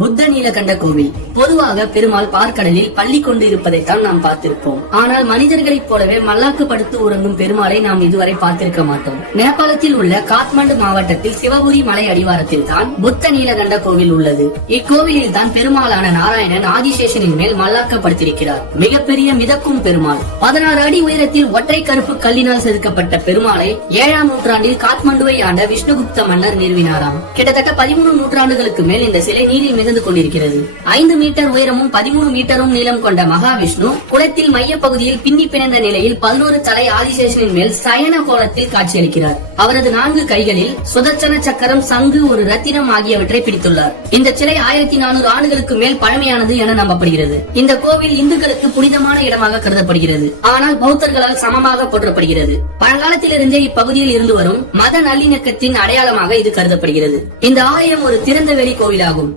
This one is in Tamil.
புத்த நீலகண்ட கோவில். பொதுவாக பெருமாள் பார்க்கடலில் பள்ளி கொண்டு இருப்பதைத்தான் நாம் பார்த்திருப்போம். ஆனால் மனிதர்களைப் போலவே மல்லாக்கு படுத்து உறங்கும் பெருமாளை நாம் இதுவரை பார்த்திருக்க மாட்டோம். நேபாளத்தில் உள்ள காத்மண்டு மாவட்டத்தில் சிவபுரி மலை அடிவாரத்தில் தான் புத்த நீலகண்ட கோவில் உள்ளது. இக்கோவிலில் தான் பெருமாளான நாராயணன் ஆதிசேஷனின் மேல் மல்லாக்கப்படுத்திருக்கிறார். மிகப்பெரிய மிதக்கும் பெருமாள். 16 அடி உயரத்தில் ஒற்றை கருப்பு கல்லினால் செதுக்கப்பட்ட பெருமாளை 7ஆம் நூற்றாண்டில் காத்மண்டுவை ஆண்ட விஷ்ணுகுப்த மன்னர் நிறுவினாராம். கிட்டத்தட்ட 13 நூற்றாண்டுகளுக்கு மேல் இந்த சிலை நீரில் மிதந்து கொண்டிருக்கிறது. 5 மீட்டர் உயரமும் 13 மீட்டரும் நீளம் கொண்ட மகாவிஷ்ணு குளத்தில் மைய பகுதியில் பின்னி பிணைந்த நிலையில் 11 தலை ஆதிசேஷனின் மேல் சயன கோலத்தில் காட்சியளிக்கிறார். அவரது 4 கைகளில் சுதர்சன சக்கரம், சங்கு, ஒரு ரத்தினம் ஆகியவற்றை பிடித்துள்ளார். இந்த சிலை 1400 ஆண்டுகளுக்கு மேல் பழமையானது என நம்பப்படுகிறது. இந்த கோவில் இந்துக்களுக்கு புனிதமான இடமாக கருதப்படுகிறது. ஆனால் பௌத்தர்களால் சமமாக போற்றப்படுகிறது. பழங்காலத்திலிருந்தே இப்பகுதியில் இருந்து வரும் மத நல்லிணக்கத்தின் அடையாளமாக இது கருதப்படுகிறது. இந்த ஆலயம் ஒரு திறந்த வெளி கோவிலாகும்.